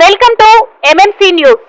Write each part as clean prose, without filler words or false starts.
Welcome to MMC news.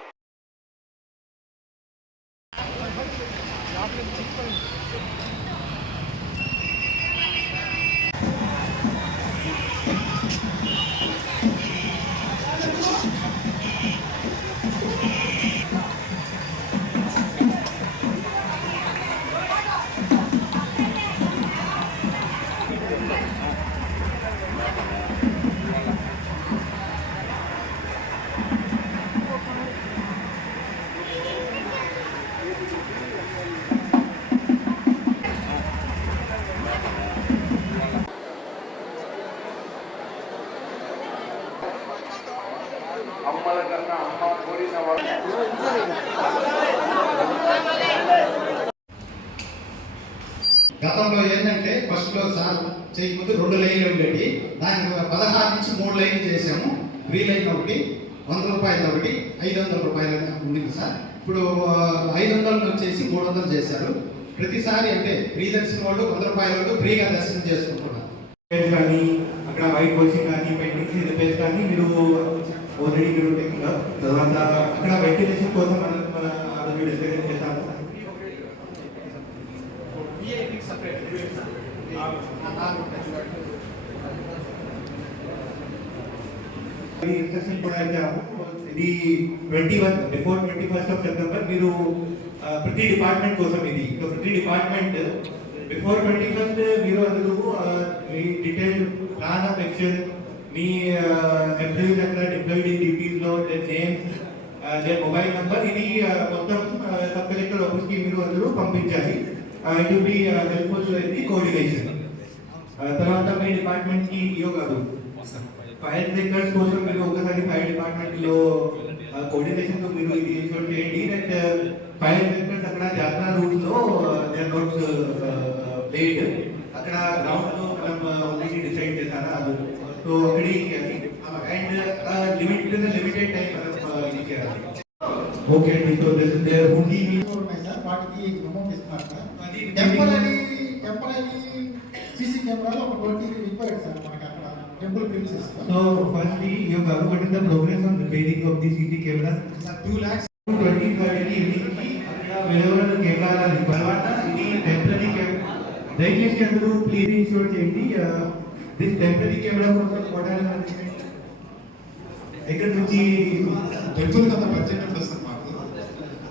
గతంలో ఏంటంటే first లో సార్ చేయకపోతే 2 లైన్లు ఉండేవి. దానికి 16 నుంచి 3 లైన్లు చేసాము. 3 లైన్ ఒకటి, 100 రూపాయలు ఒకటి, 500 రూపాయలు ఉండింది సార్. ఇప్పుడు 500 వచ్చేసి 300 చేశారు. ప్రతిసారి అంటే ఫ్రీ దర్శనం వాళ్ళు 100 రూపాయల వాళ్ళు ఫ్రీగా దర్శనం చేసుకుంటున్నారు. కానీ అక్కడ వైట్ వాషింగ్ కానీ పెయింటింగ్ రిపేర్స్ కానీ మీరు ఆల్రెడీ మీరు టెక్నికల్ తర్వాత అక్కడ వెంటిలేషన్ కోసం మనం డిస్కషన్ చేస్తాము. ఇన్స్ట్రక్షన్ కూడా ఇచ్చాము. ఇది 21 బిఫోర్ 21st ఆఫ్ సెప్టెంబర్ మీరు ప్రతి డిపార్ట్మెంట్ కోసం ఇది ప్రతి డిపార్ట్మెంట్ బిఫోర్ 21st మీరు అందులో మీ డీటెయిల్ ప్లాన్ ఆఫ్ యాక్షన్ మీ ఎంప్లాయీస్ అక్కడ డిప్లాయిడ్ ఇన్ డ్యూటీస్ లో నేమ్స్ మొబైల్ నంబర్ ఇది మొత్తం సబ్ కలెక్టర్ ఆఫీస్ కి మీరు అందరూ పంపించాలి. It will be helpful in the coordination. తర్వాత మీ డిపార్ట్మెంట్ కి ఇయో కాదు ఫైర్ బ్రేకర్స్ కోసం మీరు ఒకసారి ఫైర్ డిపార్ట్మెంట్ లో కోఆర్డినేషన్ తో మీరు ఇది ఇన్స్టాల్ చేయండి. అండ్ ఫైర్ బ్రేకర్స్ అక్కడ జాతర రూట్ లో దే ఆర్ నాట్ ప్లేడ్ అక్కడ గ్రౌండ్ లో మనం ఆల్రెడీ డిసైడ్ చేశారా అది సో అక్కడికి అండ్ లిమిటెడ్ టైం మనం ఇది చేయాలి. ఓకే అండి. So this is there only ఉన్నాయి సార్. వాటికి అమౌంట్ ఇస్తున్నారు సార్. టెంపరరీ సీసీ కెమెరాలు ఒక 20 రిక్వైర్డ్ సార్ మనకి అక్కడ temple premises. So firstly you have what is the progress on repairing of the CC cameras? 2 lakhs 2030 కి అక్కడ వేరే కెమెరాల తర్వాత ఇది టెంపరరీ కెమెరా దయచేసి అందరూ ప్లీజ్ ఇన్షూర్ చేయండి. దిస్ టెంపరరీ కెమెరా కోసం కొట్టాలని ఇక్కడ నుంచి టెంపుల్ కొంత బడ్జెట్ వస్తుంది మాకు.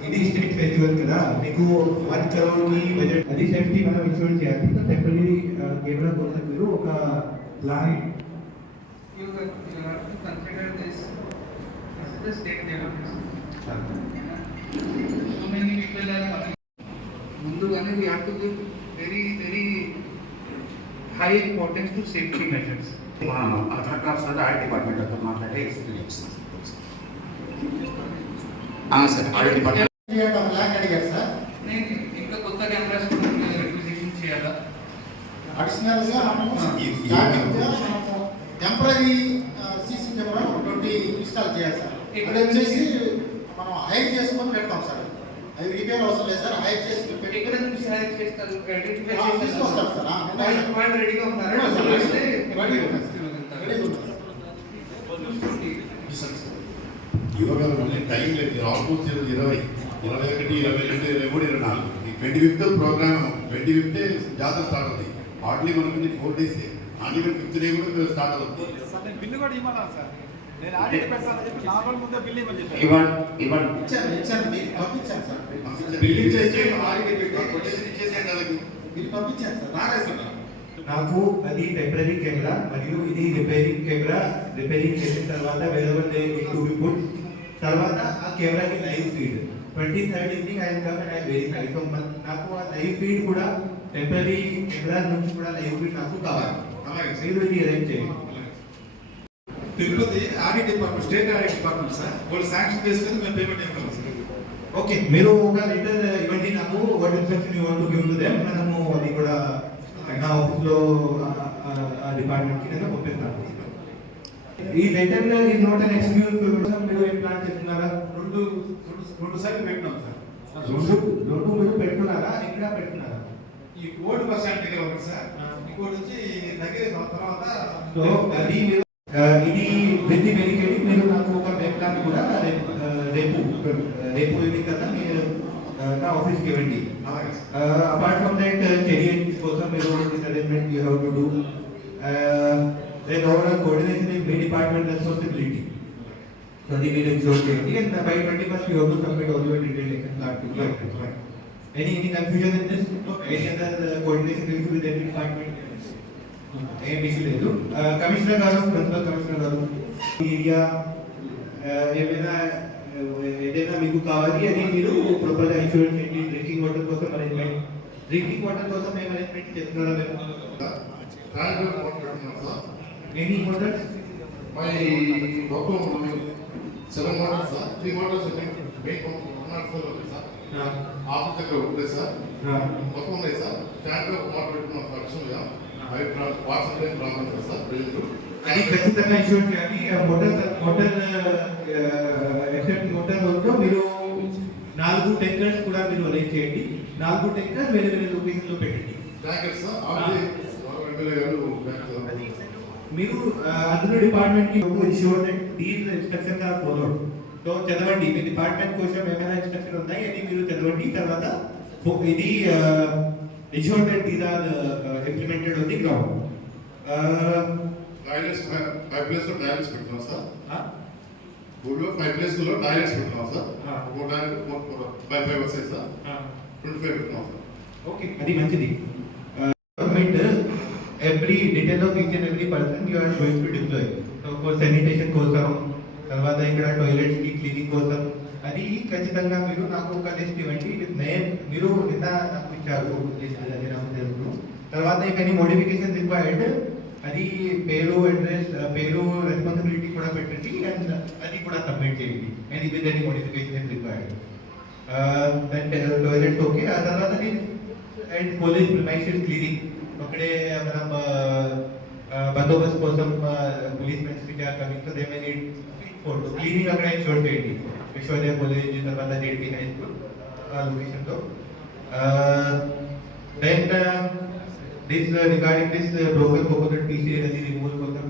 ఇది స్టేట్ ఫెస్టివల్ కదా మీకు 1 crore కి బడ్జెట్ అది సేఫ్టీ మనం ఇన్షూర్ చేయాలి. టెంపరరీ కెమెరా కోసం మీరు ఒక plan you have to consider this as the state development. So many people are coming. Mundugane we have to give very high importance to safety measures. Aadhaar card sir IT department of మాట్లాడే experience sir IT department 3.5 lakh అడిగారు sir. నేను ఇంకా కొత్త cameras requisition చేయాలా additional గా temporary CC camera 20 install చేయాలి sir. అది వచ్చేసి మనం హైర్ చేసుకొని పెడతాం సార్. అది రిపేర్ అవసరం లేదు సార్. హైర్ చేసి పెట్టి ఇక్కడ నుంచి హైర్ చేస్తారు ఐడెంటిఫై తీసుకొస్తారు సార్. వాళ్ళు రెడీగా ఉన్నారు. ఇవ్వగల మళ్ళీ టైం లేదు. ఆల్మోస్ట్ 20, 21, 22, 23, 24 ఈ 25th ప్రోగ్రామ్ 25th జాతర స్టార్ట్ అవుతుంది. హార్డ్లీ మనకి 4 days అది 5th డే కూడా స్టార్ట్ అవుతుంది. బిల్లు కూడా ఇవ్వాలి సార్. నేను ఆడిట్ పెడతానని చెప్పి 4 రోజుల ముందే బిల్లు ఇవ్వని చెప్పాను. ఇచ్చాను మీకు పంపించాను సార్. బిల్లు చేసి ఆడిట్ కొటేషన్ ఇచ్చేసేయండి వాళ్ళకి. బిల్ పంపించాను సార్. రాలేదు సార్ నాకు అది టెంపరరీ కెమెరా మరియు ఇది రిపేరింగ్ కెమెరా. రిపేరింగ్ చేసిన తర్వాత wherever they need to be put తర్వాత ఆ కెమెరాకి live feed 23rd evening I come and I verify. So నాకు ఆ లైవ్ ఫీడ్ కూడా టెంపరరీ కెమెరా నుంచి కూడా లైవ్ ఫీడ్ నాకు కావాలి. అలాగే మీరు ఇది అరేంజ్ చేయండి. Tirupati audit department state audit department sir వాళ్ళు శాంక్షన్ చేసుకుని మేము పేమెంట్ ఇవ్వాలి సార్. ఓకే మీరు ఒక లెటర్ ఇవ్వండి నాకు. What instruction you want to give to them. మనము అది కూడా నా ఆఫీస్ లో ఆ డిపార్ట్మెంట్ కి నేను పంపిస్తాను. ఈ letter is not an excuse. మీరు ఏం ప్లాన్ చేస్తున్నారా? రెండు సార్లు పెట్టినాం సార్. రెండు మీరు పెట్టున్నారా? ఇక్కడ పెట్టున్నారా? ఈ ఓల్డ్ బస్ స్టాండ్ దగ్గర ఉంది సార్. ఇంకోటి వచ్చి దగ్గర తర్వాత సో అది ఇది విత్ ది వెరిఫికేషన్ మీరు నాకు ఒక వెబ్ రేపు ఈవినింగ్ కన్నా మీరు నా ఆఫీస్కి ఇవ్వండి. అపార్ట్ ఫ్రమ్ దట్ కెరియర్ కోసం మీరు arrangement you have to do. Then overall coordination మీ డిపార్ట్మెంట్ రెస్పాన్సిబిలిటీ. సో అది మీరు ఎగ్జోర్ చేయండి. And by 21st you have to submit all your detail lesson plan to any confusion in this? Any other coordination issue with every department? ఏం issue లేదు. Commissioner గారు, principal commissioner గారు, area ఏదైనా మీకు కావాలి అని మీరు ప్రాపర్గా ఇన్సూరెన్స్ చేయండి. డ్రింకింగ్ వాటర్ కోసం అరేంజ్మెంట్ ఏం అరేంజ్మెంట్ చేస్తున్నారా మీరు? Any Motors? My Bapu, 7 models, sir. 3 models, I think, make 104 okay, sir. After the group, sir. Bapu, sir. Tanker, water, petroleum, fraction, yeah. I parts of the problem, sir. అది ఖచ్చితంగా insure చేయాలి. Motor except motor వరకు మీరు 4 టెంకర్స్ కూడా మీరు arrange చేయండి. 4 టెంకర్ వేరే వేరే లొకేషన్లో పెట్టండి. Tanker, sir. Already, మీరు అందులో డిపార్ట్మెంట్కి ensure that these instructions are followed. So చదవండి, మీ డిపార్ట్మెంట్ కోసం ఏమైనా ఇన్స్ట్రక్షన్ ఉన్నాయి అది మీరు చదవండి. తర్వాత ఇది ensure that these are implemented on the ground. Toilets 5 place లో టాయిలెట్స్ పెట్టున్నాం సార్. ఊళ్ళో 5 ప్లేస్ లో టాయిలెట్స్ పెట్టున్నాం సార్. ఒక టాయిలెట్ 4 వస్తాయి సార్. 25 పెట్టున్నాం సార్. ఓకే, అది మంచిది. Government every detail of each and every person you are going to deploy. So for sanitation కోసం, తర్వాత ఇక్కడ టాయిలెట్స్ కి క్లీనింగ్ కోసం, అది ఖచ్చితంగా మీరు నాకు ఒక లిస్ట్ ఇవ్వండి. మీరు నిన్న నాకు ఇచ్చారు లిస్ట్, అది నాకు తెలుసు. తర్వాత ఇఫ్ ఎనీ మోడిఫికేషన్ రిక్వైర్డ్ అది పేరు, అడ్రస్, పేరు, రెస్పాన్సిబిలిటీ కూడా పెట్టండి అండ్ అది కూడా సబ్మిట్ చేయండి. And with any modification required that toilets okay. ఆ తర్వాత అండ్ పోలీస్ ప్రిమైసెస్ క్లీనింగ్ అక్కడే మనం బందోబస్తు కోసం police mens coming, so they may need photo cleaning అక్కడ ఇన్షూర్ చేయండి. విశ్వోదయ కాలేజ్, తర్వాత జేడీ హై స్కూల్ ఆ లొకేషన్లో. Then this regarding this broken coconut pieces and the removal కోసం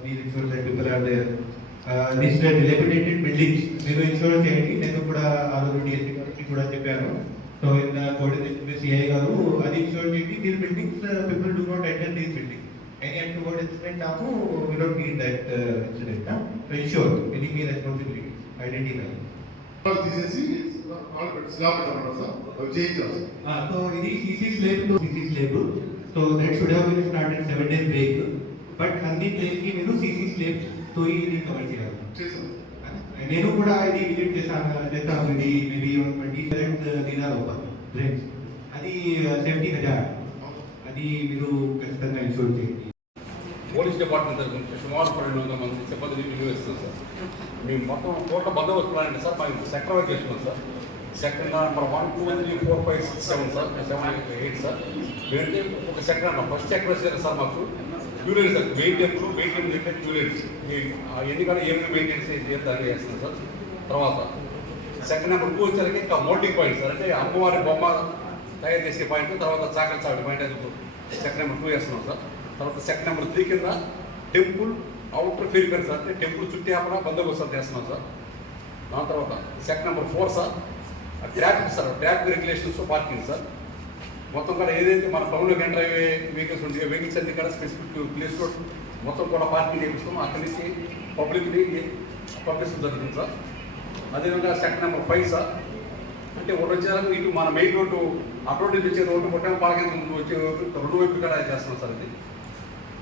please ensure that people are there. This dilapidated buildings మీరు ensure చేయండి. నేను కూడా ఆల్రెడీ DSP గారికి కూడా చెప్పాను. So in coordination with CI గారు అది ఇన్షూర్ చేయండి. These buildings people do not enter these building. Any untoward incident నాకు we don't need that incident. So ensure ఇది మీ రెస్పాన్సిబిలిటీ. ఐడెంటిఫై తీసేసి స్లాబ్ పెట్టాలి సార్. అవి చేయించాలి. సో ఇది CC slab. So that should have been started 7 days break. But అన్ని place కి మీరు CC slab తో ఇది కవర్ చేయాలి. నేను కూడా ఇది విజిట్ చేస్తాను. ఇది మేబీ 27 దినాలు ఓపెన్ డ్రైన్స్. అది సేఫ్టీ హజార్. అది మీరు ఖచ్చితంగా ఇన్షూర్ చేయండి. పోలీస్ డిపార్ట్మెంట్ తరఫు నుంచి సుమారు 1200 మంది సిబ్బందిని వినియోగిస్తాం సార్. మేము మొత్తం టోటల్ బందోబస్తు ప్లాన్ అంటే సార్ మేము సెక్టర్ వైజ్ చేసుకున్నాం sir. Sector number 1, 2, 3, 4, 5, 6, 7 sir, 7, 8 sir. ఏంటంటే ఒక సెక్టర్ అన్నాం. ఫస్ట్ సెక్టర్ వచ్చేది సార్ మాకు క్యూరెన్స్ సార్. వెయిట్ అంటే క్యూరెన్స్ ఎందుకంటే ఏమైనా మెయింటెనెన్స్ చేస్తారని చేస్తున్నాం సార్. తర్వాత సెక్టర్ నెంబర్ 2 వచ్చేసరికి ఇంకా మోల్డింగ్ పాయింట్ సార్, అంటే అమ్మవారి బొమ్మ తయారు చేసే పాయింట్. తర్వాత చాకలి చావడి పాయింట్, అది సెక్టర్ నెంబర్ 2 వేస్తున్నాం సార్. తర్వాత సెక్టర్ నెంబర్ 3 కింద టెంపుల్ అవుటర్ ఫెరిఫెన్స్ సార్, అంటే టెంపుల్ చుట్టూ ఆపడా బందోబస్తు చేస్తున్నాం సార్. దాని తర్వాత sector number 4 sir traffic sir, traffic regulations parking sir. మొత్తం కూడా ఏదైతే మన టౌన్లోకి ఎంటర్ అయ్యే వెహికల్స్ ఉంటాయో వెహికల్స్ అన్ని కూడా స్పెసిఫిక్ ప్లేస్లో మొత్తం కూడా పార్కింగ్ చేపిస్తాము. అక్కడి నుంచి పబ్లిక్ని పంపిస్తూ జరుగుతుంది సార్. అదేవిధంగా సెక్టర్ నెంబర్ 5 సార్, అంటే ఒకటి వచ్చేసరికి ఇటు మన మెయిన్ రోడ్డు అటు నుంచి వచ్చే రోడ్డు మొత్తం పార్కింగ్ వచ్చే 2 వైపు కూడా చేస్తున్నాం సార్. అది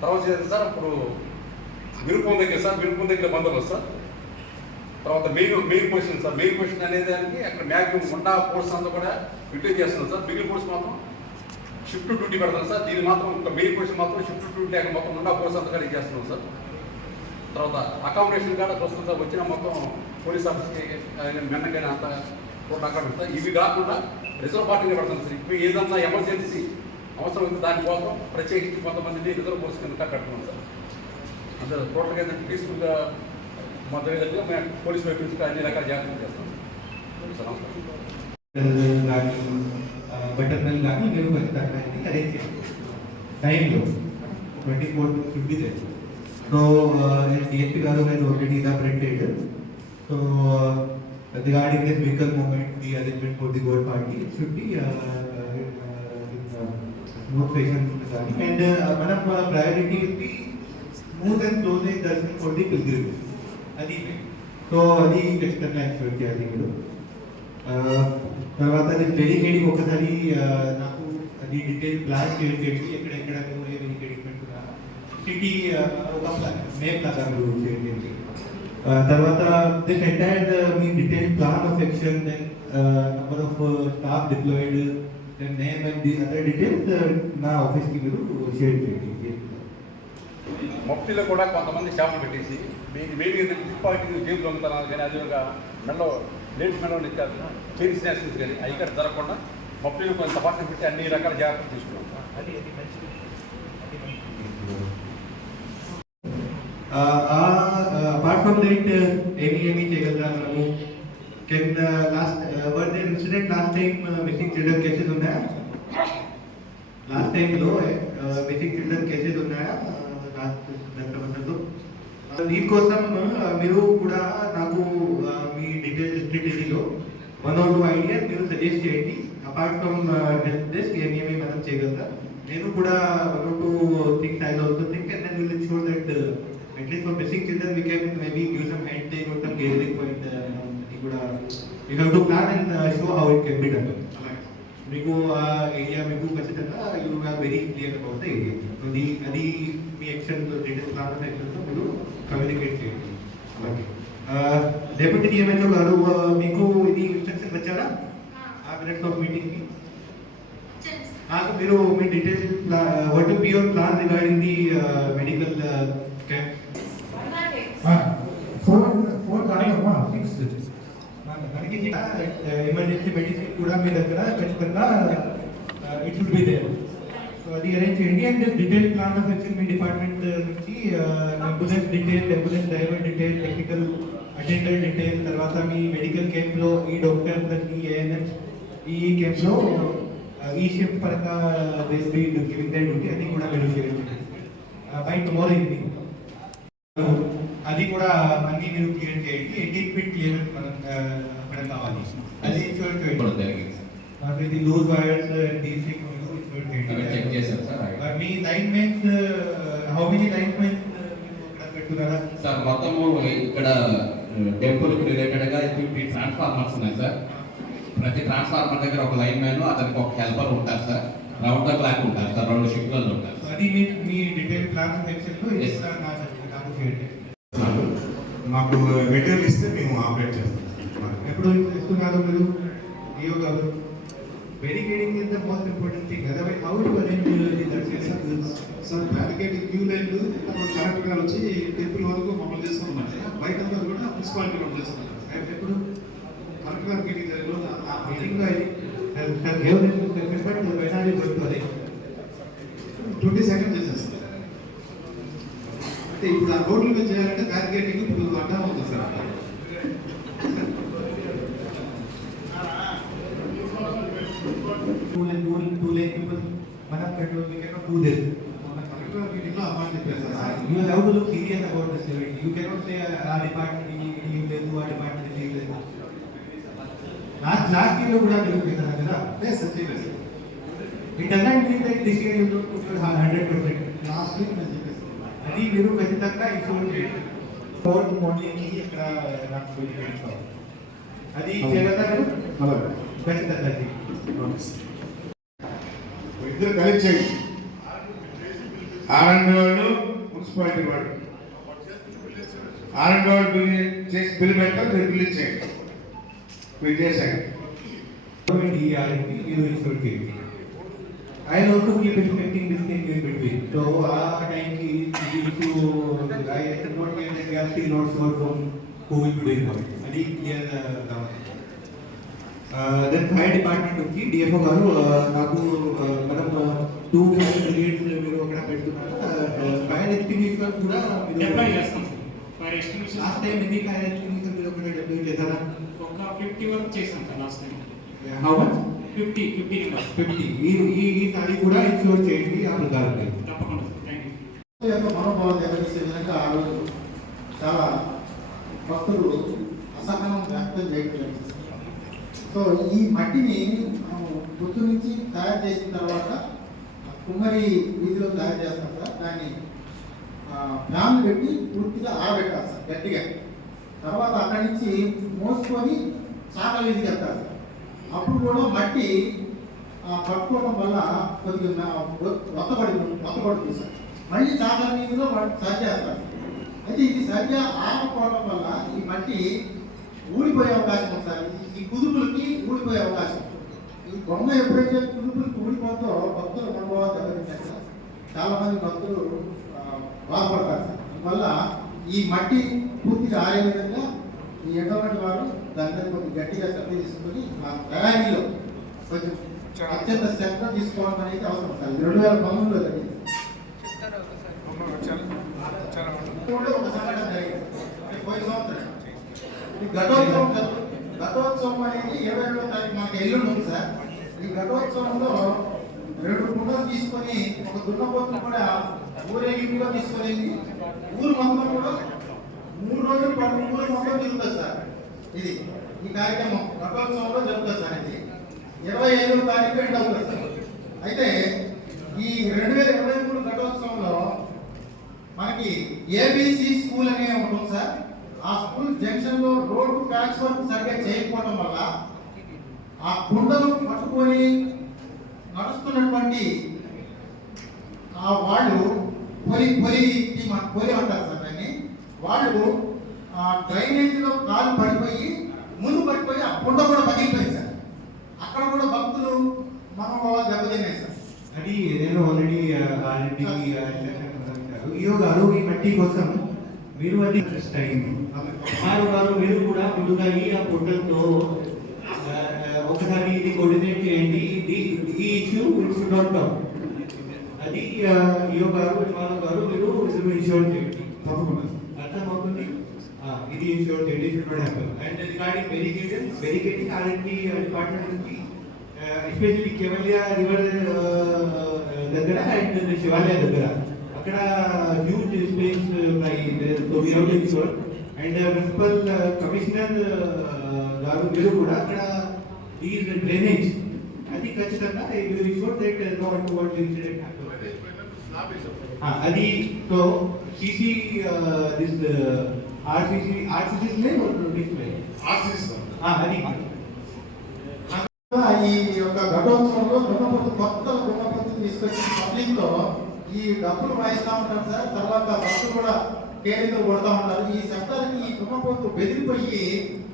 తర్వాత వచ్చేది సార్ ఇప్పుడు వినుకొండ దగ్గర సార్, వినుకొండ దగ్గర బందోబస్తు సార్. తర్వాత main position sir. Main position అనేది దానికి అక్కడ మ్యాక్సిమం ఉన్న ఫోర్స్ అంతా కూడా యూటిలైజ్ చేస్తున్నాం సార్. మిగిలిన ఫోర్స్ మాత్రం షిఫ్ట్ డ్యూటీ పెడతాం సార్. దీన్ని మాత్రం ఒక మెయిన్ పొజిషన్ మాత్రం షిఫ్ట్ డ్యూటీ లేక మొత్తం ఉన్న ఫోర్స్ అంతా కూడా చేస్తున్నాం సార్. తర్వాత అకామిడేషన్ కూడా ప్రస్తుతం వచ్చిన మొత్తం పోలీస్ ఆఫీస్కి మెన్నకైనా అంతా కూడా అక్కడ సార్. ఇవి కాకుండా రిజర్వ్ పార్టీని పెడతాం సార్. ఇప్పుడు ఏదన్నా ఎమర్జెన్సీ అవసరం ఉంది దానికోసం ప్రత్యేకించి కొంతమందిని రిజర్వ్ ఫోర్స్ కింద పెట్టుకున్నాం సార్. అంటే టోటల్గా ఏంటంటే పీస్ఫుల్గా మా దగ్గర మేము పోలీస్ వెహికల్స్ అన్ని రకాల జాగ్రత్తలు చేస్తాం సార్. కానీ బటర్ మిల్ కానీ మీరు ఖచ్చితంగా అరేంజ్ చేయండి టైంలో 24 should be there. So DSP గారు has already elaborated. So regarding this vehicle movement, the arrangement for the gold party should be smooth fashion and మనం priority will be smooth and closing darshan for the pilgrim. అది so అది ఖచ్చితంగా expect చేయాలి మీరు. తర్వాత dedicating ఒకసారి నాకు అది డీటెయిల్ ప్లాన్ షేర్ చేయండి, ఎక్కడెక్కడ సిటీ ఒక మేప్ లాగా మీరు షేర్ చేయండి. తర్వాత దిస్ ఎంటైర్ మీ detail plan of action, then number of staff deployed, then name and the other details నా ఆఫీస్కి మీరు షేర్ చేయండి. మఫ్టీలో కూడా కొంతమంది షాపులు పెట్టేసి వేడి పార్టీ జేబులు దొంగతనాలు కానీ అదేవిధంగా మెడలో లేడీస్ మెడలో చైన్ స్నాక్స్ కానీ అవి ఇక్కడ జరగకుండా మఫ్టీలో కొంత పక్కన పెట్టి అన్ని రకాల జాగ్రత్తలు తీసుకున్నాం. Apart from that, any చేయగలరా మనము? Can were there incident last time missing children cases ఉన్నాయా? Last time లో missing children cases ఉన్నాయా? దీనికోసం మీరు కూడా నాకు మీ డీటెయిల్ స్ట్రాటజీలో 1 or 2 ఐడియాస్ మీరు సజెస్ట్ చేయండి. అపార్ట్ ఫ్రమ్ హెల్ప్ డెస్క్ ఏమేమి మనం చేయగలరా? నేను కూడా 1 or 2 things I also think, and then we will ensure that at least for missing children we can maybe give some handshake or some gathering point. You have to plan and show how it can be done. మీకు ఆ area మీకు ఖచ్చితంగా you have very clear about the area. అది మీ action details plan of యాక్షన్తో మీరు communicate చేయండి. Okay, deputy డిఎంఎల్ఓ గారు మీకు ఇది ఇన్స్ట్రక్షన్ వచ్చారా ఆ మినిట్స్ ఆఫ్ మీటింగ్కి? నాకు మీరు మీ details what will be your plan regarding the medical camp? 4 emergency medicine కూడా మీ దగ్గర ఖచ్చితంగా it should be there. So అది అరేంజ్ చేయండి. And detail plan of action మీ డిపార్ట్మెంట్ నుంచి ambulance detail, ambulance driver detail, technical attender detail, తర్వాత మీ మెడికల్ క్యాంప్లో ఈ డాక్టర్ ప్లస్ ఈ ఏఎన్ఎంస్ ఈ క్యాంప్లో ఈ షిఫ్ట్ పరంగా గివింగ్ దే డ్యూటీ అది కూడా మీరు షేర్ చేయండి బై టుమారో ఈవినింగ్. అది కూడా అన్ని మీరు క్లియర్ చేయండి. 18 feet క్లియర్ మనం అక్కడ కావాలి. అది ఇన్షూర్ చేయండి. ఇది లూజ్ వైర్స్ దీస్ థింగ్స్ మీరు ఇన్షూర్ చేయండి. చెక్ చేశారు సార్. మీ line mens how many line mens ఇక్కడ పెట్టుకున్నారా సార్? మొత్తము ఇక్కడ టెంపుల్ రిలేటెడ్ గా 50 ట్రాన్స్ఫార్మర్స్ ఉన్నాయి సార్. ప్రతి ట్రాన్స్ఫార్మర్ దగ్గర ఒక లైన్ మ్యాన్, అతనికి ఒక హెల్పర్ ఉంటారు సార్. రౌండ్ ద క్లాక్ ఉంటారు సార్, 2 షిఫ్ట్లలో ఉంటారు. అది మీ డీటెయిల్ ప్లాన్ సెక్షన్లో నాకు చేయండి. మాకు మెటీరియల్ ఇస్తే మేము ఆపరేట్ చేస్తాం. ఎప్పుడు ఇస్తున్నారు మీరు? డిఓ గారు, barricading is the most important thing. Otherwise, how to arrange the darshan? Sir barricading queue లైన్లు కలెక్టర్ గారు వచ్చి టెంపుల్ వరకు మమ్మల్ని చేసుకున్నారు. బయట కూడా మున్సిపాలిటీ వాళ్ళు చేసుకున్నారు. ఎప్పుడు కలెక్టర్ గారు మీటింగ్ జరిగిన మీటింగ్ లో 22nd చేసేస్తారు. అంటే ఇప్పుడు ఆ రోడ్ల మీద చేయాలంటే బ్యారికేడింగ్ ఇప్పుడు అడ్డం అవుతుంది సార్. two lane people మనం control we cannot do this. Collector గారు మీటింగ్ లో ఆ మాట చెప్పారు sir. You have to look serious about this event. You cannot say our department you లేదు, our department లేదు. Last year లో కూడా మీరు చేశారు కదా? లేదు సార్, చేయలేదు. It doesn't mean that this year you don't put your 100%. Last week నేను చెప్పేసి అది మీరు ఖచ్చితంగా ఇన్షూర్ చేయండి. 4th మార్నింగ్ ఇక్కడ నాకు చేస్తాం. అది చేయగలరు ఖచ్చితంగా. ఇద్దరు కలిసి చేయండి. ఆర్ఎండ్ వాళ్ళు మున్సిపాలిటీ వాళ్ళు ఆర్ఎండ్ వాళ్ళు చేసి బిల్ పెట్టారు, మీరు బిల్ చేయండి. మీరు చేసేయండి. ఈ ఆర్ఎండ్ని మీరు ఇన్షూర్ చేయండి. I also keep expecting this thing in between. So time ki issue I said not clear that we are still not sure from who will be doing what. Adi clear then fire department వచ్చి DFO గారు నాకు మనం 2 brigades మీరు అక్కడ పెడుతున్నారు. Fire extinguisher కూడా apply చేస్తాం. Fire extinguisher last time ఎన్ని ఫైర్ ఎక్స్టింగ్విషర్ మీరు అక్కడ డెప్లాయ్ చేశారా? ఒక 50 వరకు చేసాం sir last time. How much? 50 మీరు ఈ సారి కూడా ఇన్షూర్ చేయండి ఆ ప్రకారంగా. తప్పకుండా థ్యాంక్ యూ. మనోభావాలు దెబ్బతీసే విధంగా ఆ రోజు చాలా భక్తులు అసహనం వ్యక్తం చేయడం. సో ఈ మట్టిని పొద్దు నుంచి తయారు చేసిన తర్వాత కుమ్మరి వీధిలో తయారు చేస్తాం సార్. దాన్ని ఫ్యాన్లు పెట్టి పూర్తిగా ఆరబెట్టాలి సార్ గట్టిగా. తర్వాత అక్కడి నుంచి మోసుకొని చాకల వీధికి వెళ్తారు సార్. అప్పుడు కూడా మట్టి పట్టుకోవడం వల్ల కొద్దిగా ఒత్తపడుతుంది సార్. మళ్ళీ చాకల వీధిలో సరి చేస్తారు. అయితే ఇది సరిగా ఆరకపోవడం వల్ల ఈ మట్టి ఊడిపోయే అవకాశం ఉంది సార్. ఈ కుదుపులకి ఊడిపోయే అవకాశం. ఈ బొమ్మ ఎప్పుడైతే కుదుపులకి ఊడిపోతుందో భక్తులు అనుభవాలు దెబ్బతింటారు సార్. చాలా మంది భక్తులు బాధపడతారు సార్. అందువల్ల ఈ మట్టి పూర్తిగా ఆరే విధంగా ఈ ఎండోమెంట్ వారు దాని మీద కొంచెం గట్టిగా శ్రద్ధ తీసుకొని ఆ తయారీలో కొంచెం అత్యంత శ్రద్ధ తీసుకోవడం అనేది అవసరం సార్. 2019లో జరిగింది. ఒక సంఘటన జరిగింది. పోయిన సంవత్సరం ఈ ఘటోత్సవం అనేది 22వ తారీఖు మనకి ఎల్లుండి ఉంది సార్. ఈ ఘటోత్సవంలో 2 కుండలు తీసుకొని ఒక దున్నపోతును కూడా ఊరేగింపుగా తీసుకొని ఊరు మొత్తం కూడా 3 రోజుల పాటు ఊరు మొత్తం తిరుగుతుంది సార్. ఇది ఈ కార్యక్రమం ఘటోత్సవంలో జరుగుతుంది సార్. ఇది 25వ తారీఖు ఎండ్ అవుతుంది సార్. అయితే ఈ 2023 ఘటోత్సవంలో మనకి ఏబిసి స్కూల్ అనే ఉంటుంది సార్. ఆ స్కూల్ జంక్షన్ లో రోడ్డు ప్యాచ్ వర్క్ సరిగ్గా చేయకపోవడం వల్ల ఆ కుండలు పట్టుకొని నడుస్తున్నటువంటి ఆ వాళ్ళు పొలి అంటారు సార్ దాన్ని. వాళ్ళు ఆ డ్రైనేజీలో కాలు పడిపోయి ముందు పడిపోయి ఆ కుండ కూడా పగిలిపోయింది సార్. అక్కడ కూడా భక్తులు మనోభావాలు దెబ్బతిన్నాయి సార్. అది నేను ఆల్రెడీ ఈయో గారు ఈ మట్టి కోసం మీరు అది ఇంట్రెస్ట్ అయింది. గారు మీరు కూడా ముందుగా ఈ ఆ పోర్టల్తో ఒకసారి ఇది కోఆర్డినేట్ చేయండి. ఈ ఇష్యూ షుడ్ నాట్ కమ్. అది ఈయో గారు గారు మీరు ఇది ఇష్యూర్ చేయండి. అర్థమవుతుంది. ఇది ఇష్యూర్ చేయండి. Should not happen. And regarding వెరికేటింగ్ ఆర్ఎండి డిపార్ట్మెంట్ నుంచి ఎస్పెషల్లీ కేవలియా రివర్ దగ్గర అండ్ శివాలయ దగ్గర అక్కడ హ్యూజ్ స్పేస్ ఉన్నాయి. So we have to ensure and municipal commissioner గారు మీరు కూడా అక్కడ ఈ డ్రైనేజ్ అది ఖచ్చితంగా ensure that not what incident అది. సో సిసి దిస్ ఆర్సిసి అది ఈ యొక్క ఘటోత్సవంలో కొత్త దున్నపోతు తీసుకొచ్చి పబ్లిక్ లో ఈ డబ్బులు వాయిస్తా ఉంటారు సార్. తర్వాత భక్తులు కూడా కేరింతలు కొడతా ఉంటారు. ఈ శబ్దాలకి ఈ దున్నపోతు బెదిరిపోయి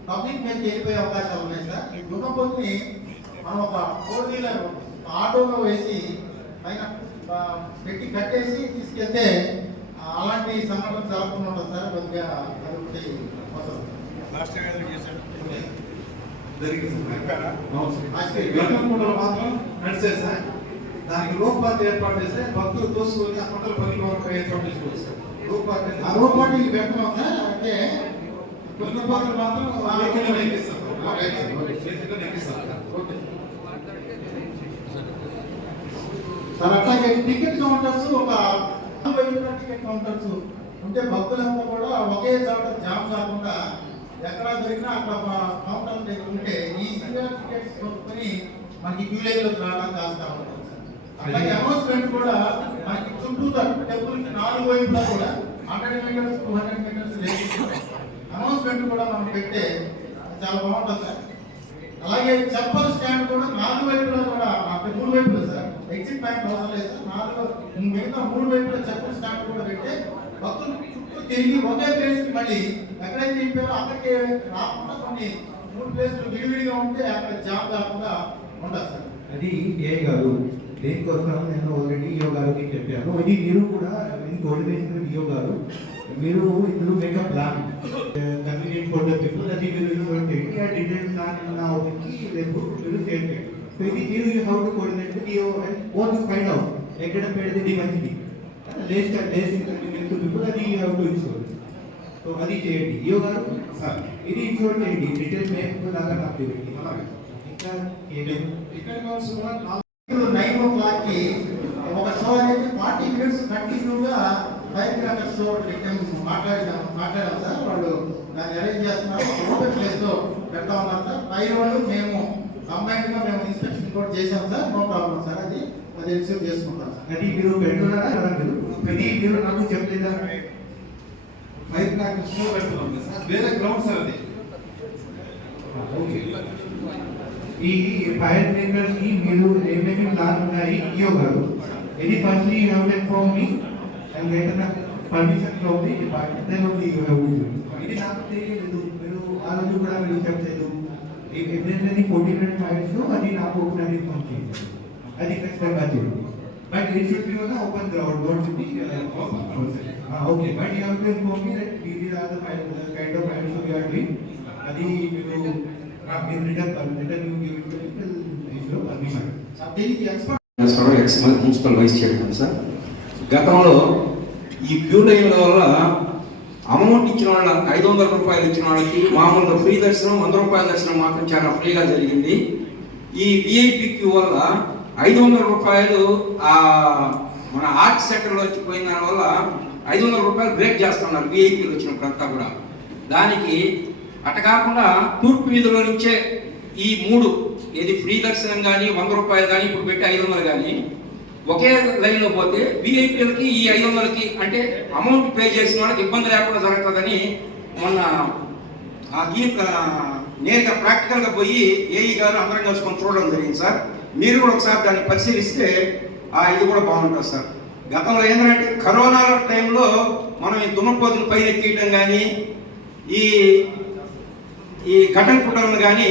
పబ్లిక్ మీద వెళ్ళిపోయే అవకాశాలు ఉన్నాయి సార్. ఈ దున్నపోతుని మనం ఒక 4 వీలర్ ఆటోలో వేసి పైన పెట్టి కట్టేసి తీసుకెళ్తే అలాంటి సంఘటన జరగకుండా ఉంటుంది సార్. కొద్దిగా అదొకటి మాత్రం నడిచే సార్. దానికి రూపాయలు ఏర్పాటు చేస్తే భక్తులు తోసుకొని ఆ కొండలు పని ఏర్పాటు చేసుకోవచ్చు సార్. రూపాయలు పెట్టడం సార్. అంటే కొన్ని రూపాయలు మాత్రం ఎక్కిస్తాం. సార్ అట్లాగే టికెట్ కౌంటర్స్ ఒక టికెట్ కౌంటర్స్ ఉంటే భక్తులంతా కూడా ఒకే చోట జామ్ కాకుండా ఎక్కడ దొరికినా అక్కడ కౌంటర్ దగ్గర ఉంటే ఈజీగా టికెట్స్ కొనుక్కొని మనకి క్యూ లైన్ లోకి రావడానికి ఆస్కారం ఉంటుంది. అలాగే అనౌన్స్మెంట్ కూడా మనకి చుట్టూ టెంపుల్ 4 వైపులా కూడా 100 మీటర్స్ 200 మీటర్స్ అనౌన్స్మెంట్ కూడా మనం పెడితే చాలా బాగుంటుంది సార్. అలాగే చెప్పల్ స్టాండ్ కూడా 4 వైపులా కూడా 3 వైపులా సార్. ఎగ్జిట్ పాయింట్ అవసరం లేదు సార్. మిగతా 3 వైపులా చెప్పల్ స్టాండ్ కూడా పెడితే భక్తులు చుట్టూ తిరిగి ఒకే ప్లేస్ కి మళ్ళీ ఎక్కడైతే తింటారో అక్కడికి రాకుండా కొన్ని 3 ప్లేస్లు విడివిడిగా ఉంటే అక్కడ జామ్ కాకుండా ఉంటుంది సార్. అది ఏ గారు దేనికోసం నేను ఆల్రెడీ ఈయో గారికి చెప్పాను. అది మీరు కూడా కోఆర్డినేషన్ ఈయో గారు మీరు ఇందులో make a plan convenient for the people. అది మీరు ఇన్వైట్ చేయండి. ఆ డీటెయిల్స్ ప్లాన్ నా వచ్చి రేపు మీరు షేర్ చేయండి. సో ఇది మీరు you how to coordinate with Iyo and what to find out ఎక్కడ పెడితే మంచిది లేస్ట్ ఇన్కన్వీనియన్స్ టు పీపుల్. అది you how to ensure. So అది చేయండి ఈయో గారు సార్. ఇది ఇన్షూర్ చేయండి. డీటెయిల్స్ మేము దాకా నాకు ఇవ్వండి. ఇంకా ఏమేమి టికెట్ కౌంట్స్ కూడా 9 o'clock కి ఒక షో అనేది 40 minutes కంటిన్యూగా ఫైర్ క్రాకర్ షో మాట్లాడాం సార్. వాళ్ళు దాన్ని అరేంజ్ చేస్తున్నారు. ఓపెన్ ప్లేస్లో పెడతా ఉన్నారు సార్. పై రోడ్డు మేము కంబైన్డ్గా మేము ఇన్స్పెక్షన్ కూడా చేసాం సార్. No problem sir. అది ఎన్సూర్ చేసుకుంటాం సార్. అది మీరు పెడుతున్నారా కదా మీరు నాకు చెప్పలేదా? ఫైర్ క్రాకర్స్ పెడుతున్నాం సార్. వేరే గ్రౌండ్ సార్ అది. ఓకే. ఈ ఫైర్ బ్రేకర్స్ కి మీరు ఏమేమి ప్లాన్ ఉన్నాయి ఈఓ గారు? ఇది firstly you have to inform me and get permission from the department. Then only you have to do. ఇది నాకు తెలియలేదు. మీరు ఆ రోజు కూడా మీరు చెప్పలేదు. ఎప్పుడైతే 1400 ఫైర్స్ అది నాకు ఒకసారి ఇన్ఫార్మ్ చేయండి. అది ఖచ్చితంగా చేయండి. But it should be on open ground. Don't be okay. But you have to inform me that these are the kind of fires we are doing. అది మీరు ex municipal vice chairman sir. గతంలో ఈ queue లైన్ల వల్ల amount ఇచ్చిన వాళ్ళ 500 రూపాయలు ఇచ్చిన వాళ్ళకి మామూలుగా ఫ్రీ దర్శనం 100 రూపాయల దర్శనం మాత్రం చాలా ఫ్రీగా జరిగింది. ఈ విఐపి క్యూ వల్ల 500 రూపాయలు మన ఆర్ట్ సెక్టర్లో వచ్చి పోయిన దానివల్ల 500 రూపాయలు బ్రేక్ చేస్తున్నారు విఐపీలు వచ్చినప్పుడంతా కూడా. దానికి అట కాకుండా తూర్పు వీధిలో నుంచే ఈ 3 ఏది ఫ్రీ దర్శనం కానీ 100 రూపాయలు కానీ ఇప్పుడు పెట్టి 500 కానీ ఒకే లైన్లో పోతే విఐపీలకి ఈ 500కి అంటే అమౌంట్ పే చేసిన వాళ్ళకి ఇబ్బంది లేకుండా జరుగుతుందని మొన్న నేరుగా ప్రాక్టికల్గా పోయి ఏఈ గారు అందరం కలుసుకొని చూడడం జరిగింది సార్. మీరు కూడా ఒకసారి దాన్ని పరిశీలిస్తే ఇది కూడా బాగుంటుంది సార్. గతంలో ఏంటంటే కరోనా టైంలో మనం ఈ దున్నపోతులు పైన ఎక్కియటం కానీ ఈ కటన్ కుట్టలను కానీ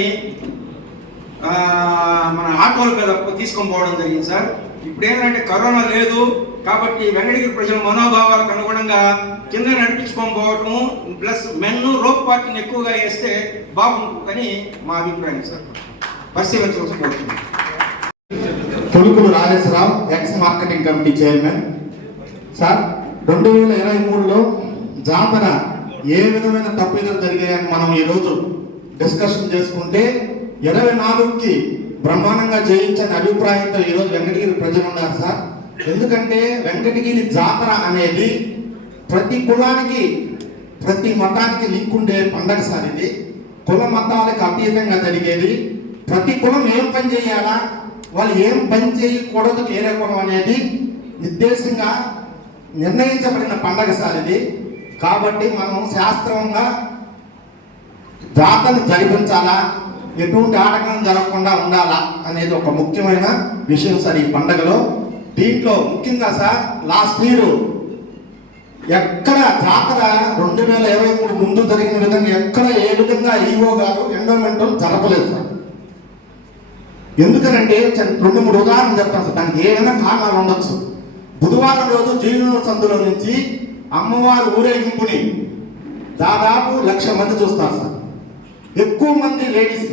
మన ఆటోల మీద తీసుకొని పోవడం జరిగింది సార్. ఇప్పుడు ఏంటంటే కరోనా లేదు కాబట్టి వెంకటగిరి ప్రజల మనోభావాలకు అనుగుణంగా కింద నడిపించుకొని పోవటము ప్లస్ మెన్ను రోప్ పార్టీని ఎక్కువగా వేస్తే బాగుంటుందని మా అభిప్రాయం సార్. పరిశీలించవలసి తొలుకులు Rajeshwararao, ex marketing committee chairman. Sir 2023లో జాతర ఏ విధమైన తప్పిదాలు జరిగాయని మనం ఈరోజు డిస్కషన్ చేసుకుంటే 24కి బ్రహ్మాండంగా జయించని అభిప్రాయంతో ఈరోజు వెంకటగిరి ప్రజలు ఉన్నారు సార్. ఎందుకంటే వెంకటగిరి జాతర అనేది ప్రతి కులానికి ప్రతి మతానికి లింక్ ఉండే పండగ సార్. ఇది కుల మతాలకు అతీతంగా జరిగేది. ప్రతి కులం ఏం పని చేయాలా, వాళ్ళు ఏం పని చేయకూడదు వేరే కులం అనేది నిర్దేశంగా నిర్ణయించబడిన పండగ సార్ ఇది. కాబట్టి మనం శాస్త్రంగా జాతరను జరిపించాలా, ఎటువంటి ఆటంకం జరగకుండా ఉండాలా అనేది ఒక ముఖ్యమైన విషయం సార్ ఈ పండగలో. దీంట్లో ముఖ్యంగా సార్ లాస్ట్ ఇయర్ ఎక్కడ జాతర 2023 ముందు జరిగిన విధంగా ఎక్కడ ఏ విధంగా ఈఓ గారు ఎండోమెంటల్ జరపలేదు సార్. ఎందుకనంటే 2-3 ఉదాహరణలు చెప్తాను సార్. దానికి ఏమైనా కారణాలు ఉండొచ్చు. బుధవారం రోజు జీవన సందులో నుంచి అమ్మవారు ఊరేగింపుని దాదాపు 1,00,000 మంది చూస్తారు సార్. ఎక్కువ మంది లేడీస్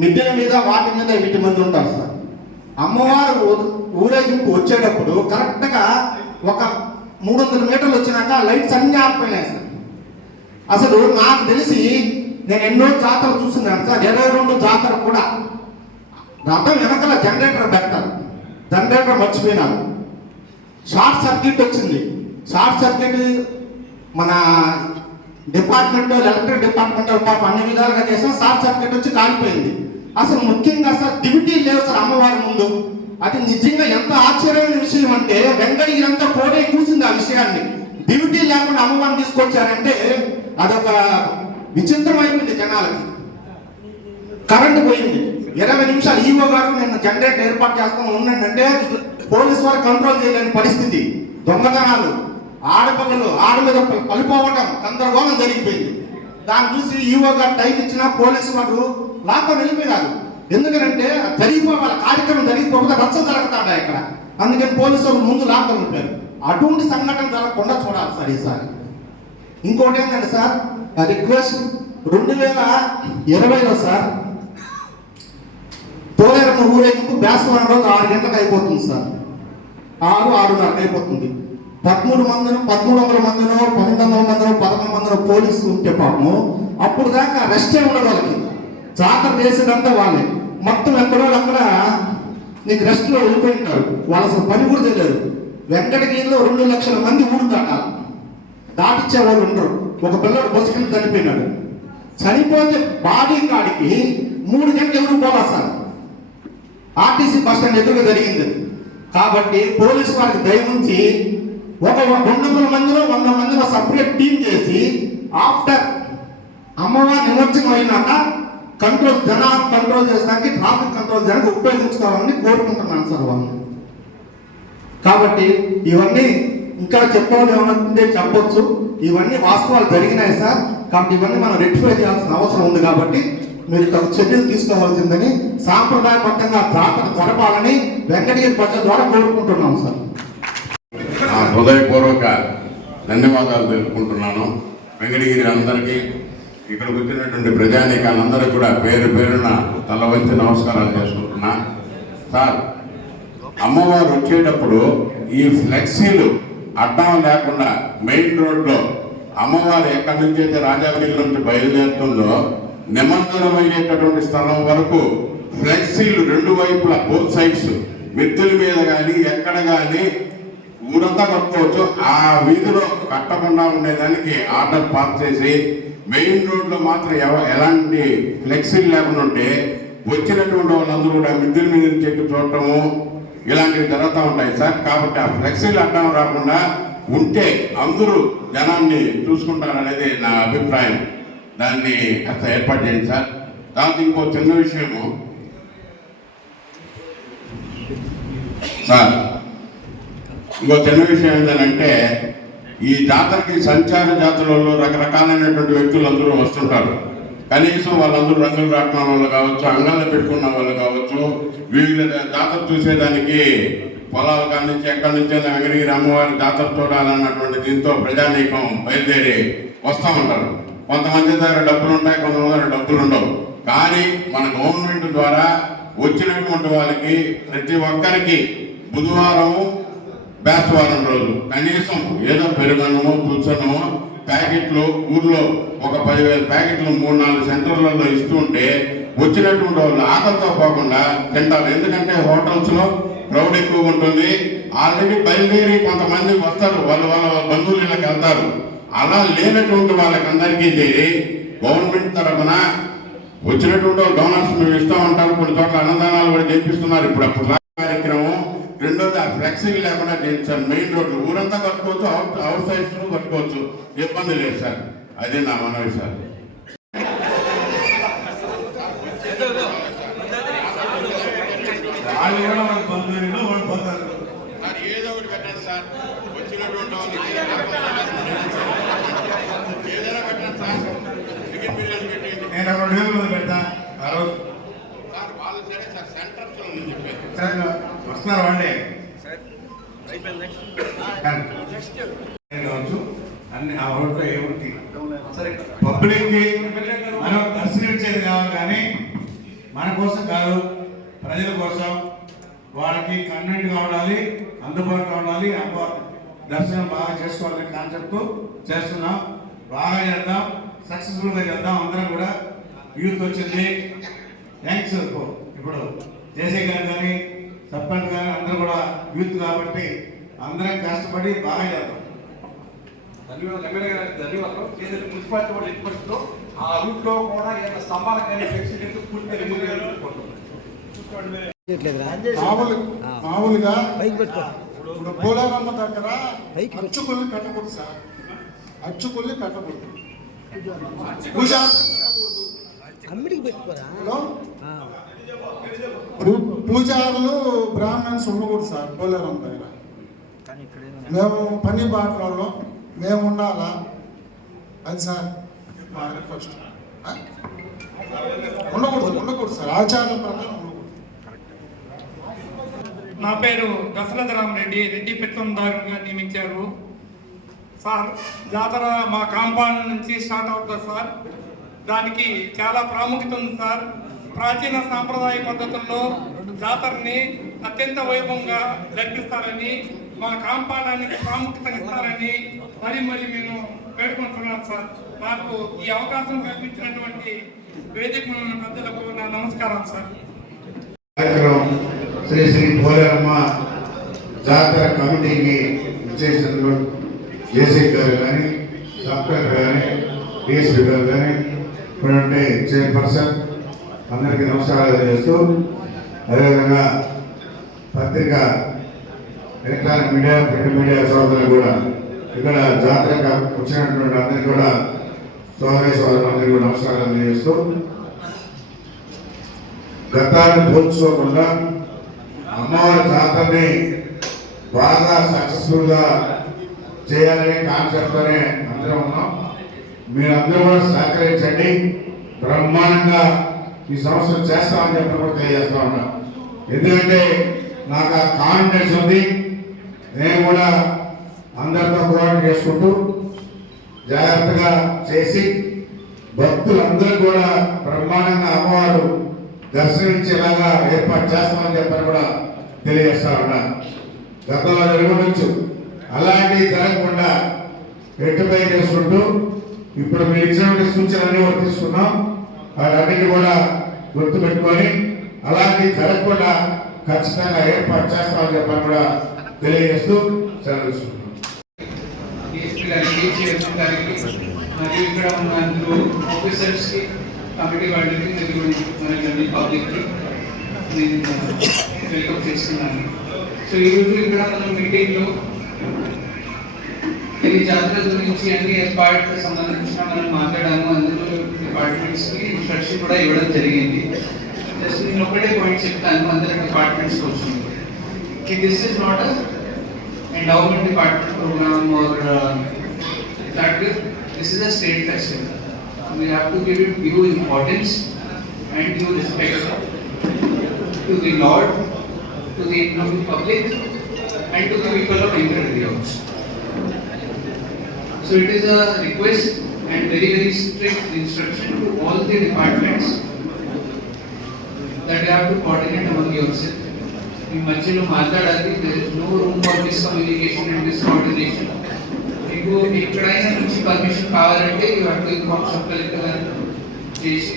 మిద్దెల మీద వాటి మీద వీటి మంది ఉంటారు సార్. అమ్మవారు ఊరేగింపు వచ్చేటప్పుడు కరెక్ట్గా ఒక 300 మీటర్లు వచ్చినాక లైట్స్ అన్నీ ఆగిపోయినాయి సార్. అసలు నాకు తెలిసి నేను ఎన్నో జాతరలు చూస్తున్నాను సార్. 22 జాతర కూడా రథం వెనకాల జనరేటర్ పెడతారు. జనరేటర్ మర్చిపోయినారు. షార్ట్ సర్క్యూట్ వచ్చింది. షార్ట్ సర్క్యూట్ మన డిపార్ట్మెంట్ ఎలక్ట్రిక్ డిపార్ట్మెంట్ పాప అన్ని విధాలుగా చేసినా షార్ట్ సర్క్యూట్ వచ్చి కాలిపోయింది. అసలు ముఖ్యంగా సార్ డ్యూటీ లేవు సార్ అమ్మవారి ముందు. అది నిజంగా ఎంత ఆశ్చర్యమైన విషయం అంటే వెంకటగిరి అంతా కోడే కూర్చుంది ఆ విషయాన్ని. డ్యూటీ లేకుండా అమ్మవారిని తీసుకొచ్చారంటే అదొక విచిత్రం అయిపోయింది జనాలకి. కరెంటు పోయింది 20 నిమిషాలు. ఈవో గారు నేను జనరేటర్ ఏర్పాటు చేస్తాను ఉండండి అంటే పోలీసు వారు కంట్రోల్ చేయలేని పరిస్థితి. దొంగతనాలు, ఆడపిల్లలు ఆడ మీద పలిపోవటం, గందరగోళం జరిగిపోయింది. దాన్ని చూసి ఈవో గారు టైం ఇచ్చినా పోలీసు వారు లాక్కొని వెళ్ళిపోయినారు. ఎందుకంటే జరిగిపోవాలి, కార్యక్రమం జరిగిపోతే రచ్చం జరుగుతాడా ఇక్కడ. అందుకని పోలీసు వాళ్ళు ముందు లాక్కొని వెళ్ళిపోయారు. అటువంటి సంఘటన జరగకుండా చూడాలి సార్ ఈసారి. ఇంకోటి ఏంటంటే సార్ రిక్వెస్ట్ 2020లో సార్ పోలేరమ్మ ఊరేగింపు బేస్తవారం రోజు 6 గంటలకు అయిపోతుంది సార్. 6-6:30 అయిపోతుంది. 1300 మందినో 1200 మందినో 11 మందినో పోలీసులు ఉంటే పాపము అప్పుడు దాకా రెస్టే ఉండదు వాళ్ళకి. జాతర చేసేదంతా వాళ్ళే. మొత్తం ఎక్కడో అక్కడ నీకు రెస్ట్లో వెళ్ళిపోయి ఉంటారు. వాళ్ళు అసలు పని కూడా చేయలేరు. వెంకటగిరిలో 2 లక్షల మంది ఊరు దాటాలి. దాటిచ్చే వాళ్ళు ఉండరు. ఒక పిల్లడు బస్సు కింద చనిపోయినాడు. చనిపోతే బాడీ కాడికి 3 గంటలు ఎవరు పోలా సార్. ఆర్టీసీ బస్ స్టాండ్ ఎదురుగా జరిగింది. కాబట్టి పోలీసు వారికి దయవుంచి ఒక 200 మందిలో 100 మందిలో సపరేట్ టీం చేసి ఆఫ్టర్ అమ్మవారి నిమజ్జనం అయినాక జనాలు కంట్రోల్ చేసడానికి ట్రాఫిక్ కంట్రోల్ చేయడానికి ఉపయోగించుకోవాలని కోరుకుంటున్నాను సార్ వాళ్ళని. కాబట్టి ఇవన్నీ ఇంకా చెప్పాలి ఏమంటే చెప్పొచ్చు. ఇవన్నీ వాస్తవాలు జరిగినాయి సార్. కాబట్టి ఇవన్నీ మనం రెక్టిఫై చేయాల్సిన అవసరం ఉంది. కాబట్టి మీరు చర్యలు తీసుకోవాల్సిందని సాంప్రదాయబద్ధంగా జాతర జరపాలని వెంకటగిరి ప్రజల ద్వారా కోరుకుంటున్నాం సార్. హృదయపూర్వక ధన్యవాదాలు తెలుపుకుంటున్నాను వెంకటగిరి అందరికీ, ఇక్కడికి వచ్చినటువంటి ప్రజానీకాలందరికీ కూడా పేరు పేరున తల వంచి నమస్కారాలు చేసుకుంటున్నా. సార్, అమ్మవారు వచ్చేటప్పుడు ఈ ఫ్లెక్సీలు అడ్డం లేకుండా మెయిన్ రోడ్లో అమ్మవారు ఎక్కడి నుంచి అయితే రాజాగిరి నుంచి బయలుదేరుతుందో నిమజ్జనమయ్యేటటువంటి స్థలం వరకు ఫ్లెక్సీలు 2 వైపులా బోత్ సైడ్స్ మిద్దెల మీద కానీ ఎక్కడ కానీ ఊరంతా కట్టుకోవచ్చు. ఆ వీధిలో కట్టకుండా ఉండేదానికి ఆర్డర్ పాస్ చేసి మెయిన్ రోడ్లో మాత్రం ఎలాంటి ఫ్లెక్సీలు లేకుండా ఉంటే వచ్చినటువంటి వాళ్ళందరూ కూడా మిద్దెల మీద నుంచి ఎక్కి చూడటము ఇలాంటివి జరుగుతూ ఉంటాయి సార్. కాబట్టి ఆ ఫ్లెక్సీలు అడ్డం రాకుండా ఉంటే అందరూ జనాన్ని చూసుకుంటారనేది నా అభిప్రాయం. దాన్ని కాస్త ఏర్పాటు చేయండి సార్. దాంతో ఇంకో చిన్న విషయము సార్, ఇంకో చిన్న విషయం ఏంటంటే ఈ జాతరకి సంచార జాతరలలో రకరకాలైనటువంటి వ్యక్తులు అందరూ వస్తుంటారు. కనీసం వాళ్ళందరూ రంగులు రాట్టిన వాళ్ళు కావచ్చు, అంగళ్ళు పెట్టుకున్న వాళ్ళు కావచ్చు, వివిధ జాతర చూసేదానికి పొలాల కాడి నుంచి ఎక్కడి నుంచి వెంకటగిరి అమ్మవారి జాతర చూడాలన్నటువంటి దీంతో ప్రజానీకం బయలుదేరి వస్తూ ఉంటారు. కొంతమంది దగ్గర డబ్బులు ఉంటాయి, కొంతమంది దగ్గర డబ్బులు ఉండవు. కానీ మన గవర్నమెంట్ ద్వారా వచ్చినటువంటి వాళ్ళకి ప్రతి ఒక్కరికి బుధవారము బేస్తవారం రోజు కనీసం ఏదో పెరుగన్నమో తుచ్చన్నమో ప్యాకెట్లు ఊర్లో ఒక 10,000 ప్యాకెట్లు 3-4 సెంటర్లలో ఇస్తూ ఉంటే వచ్చినటువంటి వాళ్ళు ఆకలితో పోకుండా తింటారు. ఎందుకంటే హోటల్స్లో క్రౌడ్ ఎక్కువ ఉంటుంది. ఆల్రెడీ బయలుదేరి కొంతమంది వస్తారు, వాళ్ళ బంధువులు ఇళ్ళకి వెళ్తారు. అలా లేనటువంటి వాళ్ళకందరికీ చేరి గవర్నమెంట్ తరఫున వచ్చినటువంటి డోనర్స్ మేము ఇస్తూ ఉంటారు. కొన్ని చోట్ల అన్నదానాలు కూడా చేపిస్తున్నారు. ఇప్పుడు కార్యక్రమం. రెండోది ఆ ఫ్లెక్సీలు లేకుండా సార్ మెయిన్ రోడ్లు ఊరంతా కట్టుకోవచ్చు, అవుట్ సైడ్స్ కట్టుకోవచ్చు, ఇబ్బంది లేదు సార్. అదే నా మనవి సార్. ఏదో ఒకటి పెట్టండి సార్. వచ్చినటువంటి ఏదైనా పెట్టండి సార్. చికెన్ బిర్యానీ పెట్టండి. నేను 2,000 మంది పెడతా ఆ రోజు సార్. వాళ్ళు సరే సార్, సెంటర్స్ వస్తున్నారు వాళ్ళే కావచ్చు. అన్ని ఆ రోడ్లో ఏమిటి పబ్లిక్కి మనం దర్శనం ఇచ్చేది కావాలి, కానీ మన కోసం కాదు, ప్రజల కోసం. వాళ్ళకి కన్వీనెంట్గా ఉండాలి, అందుబాటులో ఉండాలి, దర్శనం బాగా చేసుకోవాలనే కాన్సెప్ట్ చేస్తున్నాం. బాగా చేద్దాం, సక్సెస్ఫుల్గా చేద్దాం. అందరం కూడా యూత్ వచ్చింది, థ్యాంక్స్. ఇప్పుడు జేసీ గారు కానీ సర్పంచ్ కానీ అందరూ కూడా యూత్ కాబట్టి అందరం కష్టపడి బాగా చేద్దాం. ధన్యవాదాలు ఎమ్మెల్యే గారికి, ధన్యవాదాలు. మున్సిపాలిటీ వాళ్ళు రిక్వెస్ట్ ఆ రూట్ లో కూడా ఏదైనా స్తంభాలకు కానీ యాక్సిడెంట్ పూర్తిగా రిమూవ్ మామూలుగా ఇప్పుడు పోలేరమ్మ దగ్గర అచ్చుకొల్లి పెట్టకూడదు సార్. అచ్చుకొల్లి పెట్టకూడదు, పూజ పూజారులు బ్రాహ్మణ్స్ ఉండకూడదు సార్ పోలేరమ్మ దగ్గర. మేము పని బాటలో మేము ఉండాలా, అది సార్ మా రిక్వెస్ట్. ఉండకూడదు సార్, ఆచారం ప్రకారం ఉండకూడదు. నా పేరు దశరథరామరెడ్డి, రెడ్డి పెత్తందారుగా నియమించారు సార్. జాతర మా కాంపౌండ్ నుంచి స్టార్ట్ అవుతుంది సార్. దానికి చాలా ప్రాముఖ్యత ఉంది సార్. ప్రాచీన సాంప్రదాయ పద్ధతుల్లో జాతరని అత్యంత వైభవంగా జరిపిస్తారని, మా కాంపౌండానికి ప్రాముఖ్యతనిస్తారని మరి మేము వేడుకుంటున్నాం సార్. నాకు ఈ అవకాశం కల్పించినటువంటి వేదిక పెద్దలకు నా నమస్కారం సార్. శ్రీ శ్రీ పోలేరమ్మ జాతర కమిటీకి విచ్చేసినటువంటి జేసీ గారు కానీ ఇన్స్పెక్టర్ కానీ డిఎస్పీ గారు కానీ ఇప్పుడంటే చైర్పర్సన్ అందరికీ నమస్కారాలు తెలియజేస్తూ, అదేవిధంగా పత్రిక ఎలక్ట్రానిక్ మీడియా ప్రింట్ మీడియా సోదరులు కూడా ఇక్కడ జాతరగా వచ్చినటువంటి అందరికీ కూడా సోదరులందరికీ కూడా నమస్కారాలు తెలియజేస్తూ, గతాన్ని పోల్చుకోకుండా అమ్మవారి జాతరని బాగా సక్సెస్ఫుల్గా చేయాలనే కాన్సెప్ట్తోనే అందరం ఉన్నాం. మీరందరూ కూడా సహకరించండి. బ్రహ్మాండంగా ఈ సంవత్సరం చేస్తామని చెప్పి కూడా తెలియజేస్తా ఉన్నాం. ఎందుకంటే నాకు ఆ కాన్ఫిడెన్స్ ఉంది. నేను కూడా అందరితో కోఆర్డినేట్ చేసుకుంటూ జాగ్రత్తగా చేసి భక్తులందరూ కూడా బ్రహ్మాండంగా అమ్మవారు దర్శనమిచ్చేలాగా ఏర్పాటు చేస్తామని చెప్పని కూడా తెలియజేస్తా ఉన్నా. గతంలో జరగవచ్చు అలాంటివి జరగకుండా రెట్టిపై చేసుకుంటూ ఇప్పుడు మీరు ఇచ్చినటువంటి సూచనలన్నీ కూడా తీసుకున్నాం. వాటన్నిటి కూడా గుర్తుపెట్టుకొని అలాంటివి జరగకుండా ఖచ్చితంగా ఏర్పాటు చేస్తామని చెప్పని కూడా తెలియజేస్తూ సెలవుస్తున్నాం. మరియు ఇక్కడ ఉన్న అందరూ ఆఫీసర్స్కి, కమిటీ వాళ్ళకి, మరియు పబ్లిక్కి నేను వెల్కమ్ చేస్తున్నాను. సో ఈరోజు ఇక్కడ మనం మీటింగ్లో ఈ జాతర గురించి అన్ని ఏర్పాట్లకు సంబంధించిన మనం మాట్లాడాము. అందులో డిపార్ట్మెంట్స్కి ఇన్స్ట్రక్షన్ కూడా ఇవ్వడం జరిగింది. జస్ట్ నేను ఒకటే పాయింట్ చెప్తాను అందరి డిపార్ట్మెంట్స్ కోసం. This is not endowment department program are this is a state festival. We have to give it due importance and due respect to the Lord, to the public, and to the people of India also. So it is a request and very strict instruction to all the departments that they have to coordinate among yourselves. In Machilo Matadadi, there is no room for miscommunication and miscoordination. మీకు ఎక్కడైనా నుంచి permission కావాలంటే you have to inform sub collector గారిని చేసి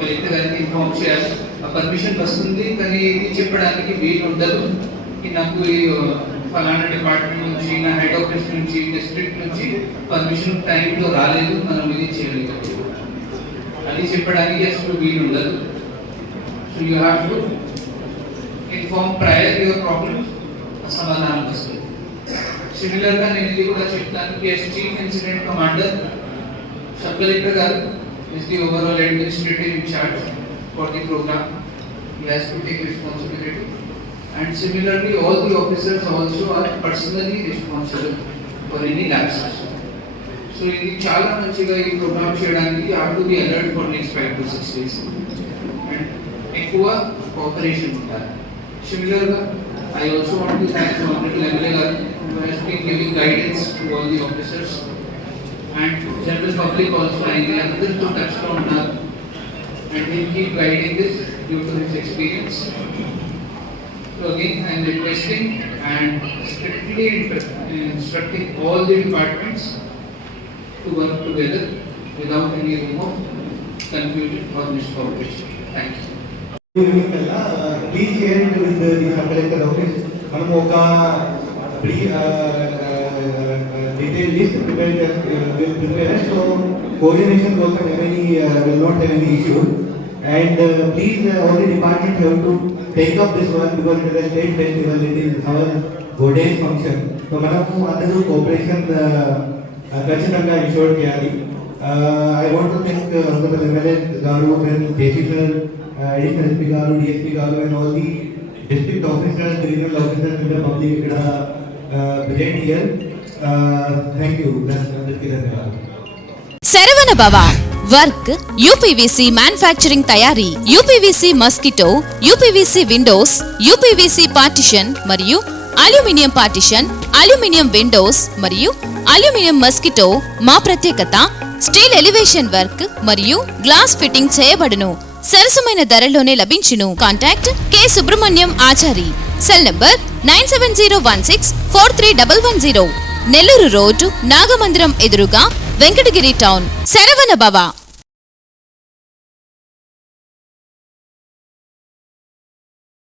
collector గారిని inform చేయాలి. ఆ permission వస్తుంది, కానీ ఇది చెప్పడానికి వీలు ఉండదు. నాకు ఫలానా డిపార్ట్మెంట్ నుంచి, నా హెడ్ ఆఫీస్ నుంచి, డిస్ట్రిక్ట్ నుంచి పర్మిషన్ టైంలో రాలేదు, మనం ఇది చేయలేదు అది చెప్పడానికి అసలు వీలు ఉండదు. So you have to inform prior your problem, సమాధానం వస్తుంది. సిమిలర్గా నేను ఇది కూడా చెప్తాను కి as chief incident commander sub collector గారు is the overall administrative in charge for the program. He has to take responsibility, and similarly all the officers also are personally responsible for any lapses. So ఇది చాలా మంచిగా ఈ programme చేయడానికి you have to be alert for next 5 to 6 days and ఎక్కువ cooperation ఉండాలి. సిమిలర్గా I also want to thank Honorable MLA garu who has been giving guidance to all the officers and general public also. I think to touch on and he keep guiding this due to his experience. So again I am requesting and strictly instructing all the departments to work together without any room of confusion or miscooperation. Thank you. Please share it with the sub collector office. మనము ఒక detailed list prepare so coordination కోసం will not have any issue. And please all the departments have to take up this one because it is a state festival. It is our Godey function. So మనము అందరూ cooperation ఖచ్చితంగా ensure చేయాలి. I want to thank Honorable MLA garu and JC sir, additional SP garu, DSP garu and all the district officers, regional officers and the public present here. Thank you. Saravana భవ work UPVC manufacturing తయారీ, UPVC mosquito, UPVC Windows, UPVC partition మరియు aluminium partition, aluminium Windows మరియు aluminium mosquito. మా ప్రత్యేకత steel elevation work మరియు glass fitting చేయబడును. సరసమైన ధరలోనే లభించును. Contact K Subrahmanyam Achari. Cell number 9701643110. Nellore road, Nagamandiram ఎదురుగా, వెంకటగిరి టౌన్. శరవణ భవ.